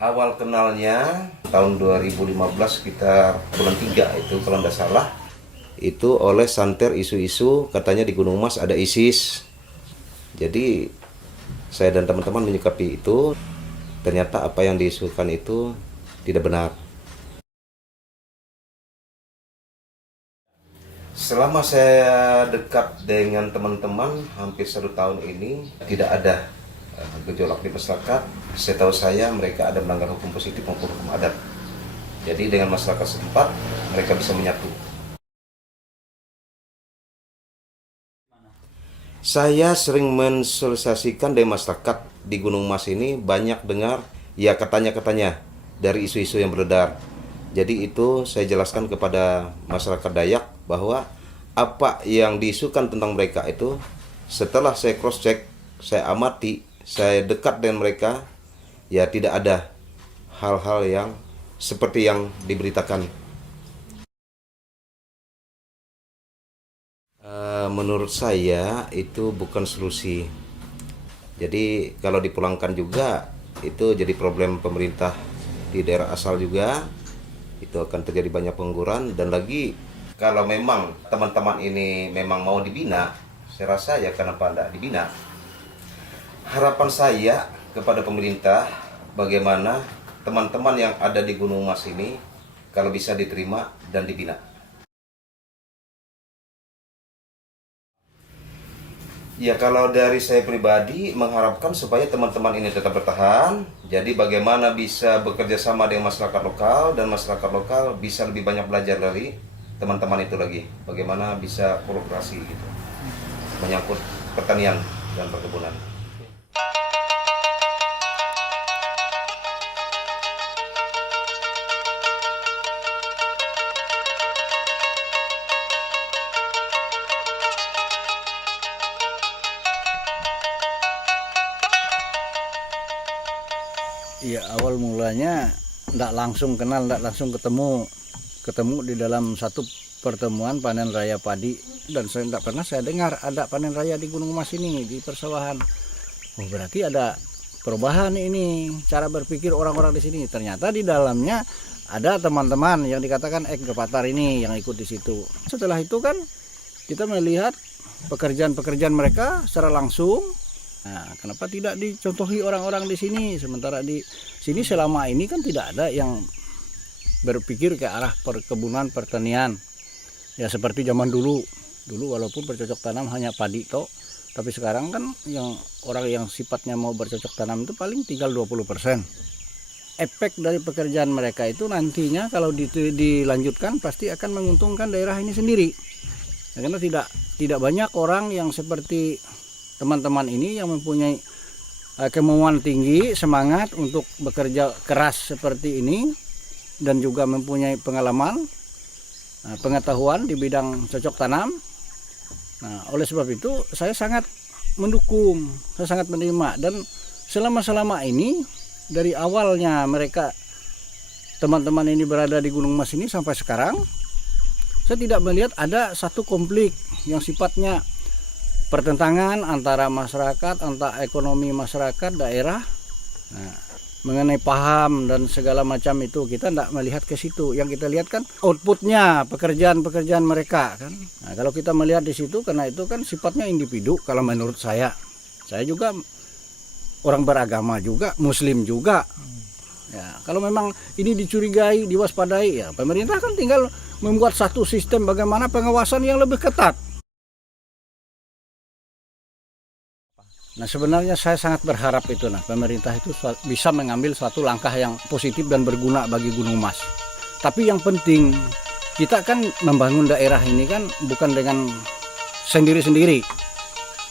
Awal kenalnya tahun 2015 kita bulan 3 itu kalau tidak salah. Itu oleh santer isu-isu katanya di Gunung Mas ada ISIS. Jadi saya dan teman-teman menyikapi itu. Ternyata apa yang diisukan itu tidak benar. Selama saya dekat dengan teman-teman hampir 1 tahun ini tidak ada gejolak di masyarakat. Setahu saya mereka ada melanggar hukum positif maupun hukum adat. Jadi dengan masyarakat setempat mereka bisa menyatu. Saya sering mensosialisasikan dari masyarakat di Gunung Mas ini banyak dengar ya katanya dari isu-isu yang beredar. Jadi itu saya jelaskan kepada masyarakat Dayak bahwa apa yang diisukan tentang mereka itu setelah saya cross check, saya amati, saya dekat dengan mereka, ya tidak ada hal-hal yang seperti yang diberitakan. Menurut saya itu bukan solusi. Jadi kalau dipulangkan juga itu jadi problem pemerintah di daerah asal juga. Itu akan terjadi banyak pengangguran. Dan lagi kalau memang teman-teman ini memang mau dibina, saya rasa ya kenapa tidak dibina. Harapan saya kepada pemerintah bagaimana teman-teman yang ada di Gunung Mas ini kalau bisa diterima dan dibina. Ya kalau dari saya pribadi mengharapkan supaya teman-teman ini tetap bertahan. Jadi bagaimana bisa bekerja sama dengan masyarakat lokal dan masyarakat lokal bisa lebih banyak belajar dari teman-teman itu lagi. Bagaimana bisa kolaborasi gitu. Menyangkut pertanian dan perkebunan. Iya, awal mulanya tidak langsung kenal, tidak langsung ketemu di dalam satu pertemuan panen raya padi, dan saya tidak pernah saya dengar ada panen raya di Gunung Mas ini di persawahan. Oh, berarti ada perubahan ini cara berpikir orang-orang di sini. Ternyata di dalamnya ada teman-teman yang dikatakan Gepatar ini yang ikut di situ. Setelah itu kan kita melihat pekerjaan-pekerjaan mereka secara langsung. Nah, kenapa tidak dicontohi orang-orang di sini? Sementara di sini selama ini kan tidak ada yang berpikir ke arah perkebunan pertanian. Ya seperti zaman dulu. Dulu walaupun bercocok tanam hanya padi toh, tapi sekarang kan yang orang yang sifatnya mau bercocok tanam itu paling tinggal 20%. Efek dari pekerjaan mereka itu nantinya kalau dilanjutkan pasti akan menguntungkan daerah ini sendiri. Karena tidak banyak orang yang seperti teman-teman ini yang mempunyai kemauan tinggi, semangat untuk bekerja keras seperti ini, dan juga mempunyai pengalaman, pengetahuan di bidang cocok tanam. Nah, oleh sebab itu saya sangat mendukung, saya sangat menerima, dan selama ini dari awalnya mereka teman-teman ini berada di Gunung Mas ini sampai sekarang, saya tidak melihat ada satu konflik yang sifatnya pertentangan antara masyarakat, antara ekonomi masyarakat daerah. Nah, mengenai paham dan segala macam itu kita tidak melihat ke situ. Yang kita lihat kan outputnya, pekerjaan-pekerjaan mereka kan. Nah, kalau kita melihat di situ, karena itu kan sifatnya individu. Kalau menurut saya juga orang beragama juga, Muslim juga. Ya, kalau memang ini dicurigai, diwaspadai, ya pemerintah kan tinggal membuat satu sistem bagaimana pengawasan yang lebih ketat. Nah, sebenarnya saya sangat berharap itu pemerintah itu bisa mengambil suatu langkah yang positif dan berguna bagi Gunung Mas. Tapi yang penting kita kan membangun daerah ini kan bukan dengan sendiri-sendiri,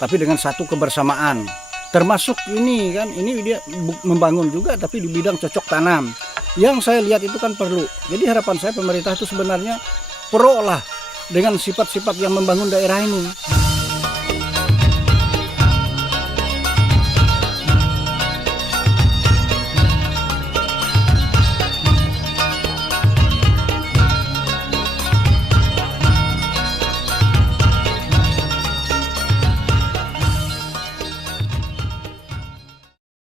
tapi dengan satu kebersamaan. Termasuk ini kan, ini dia membangun juga tapi di bidang cocok tanam. Yang saya lihat itu kan perlu. Jadi harapan saya pemerintah itu sebenarnya pro lah dengan sifat-sifat yang membangun daerah ini.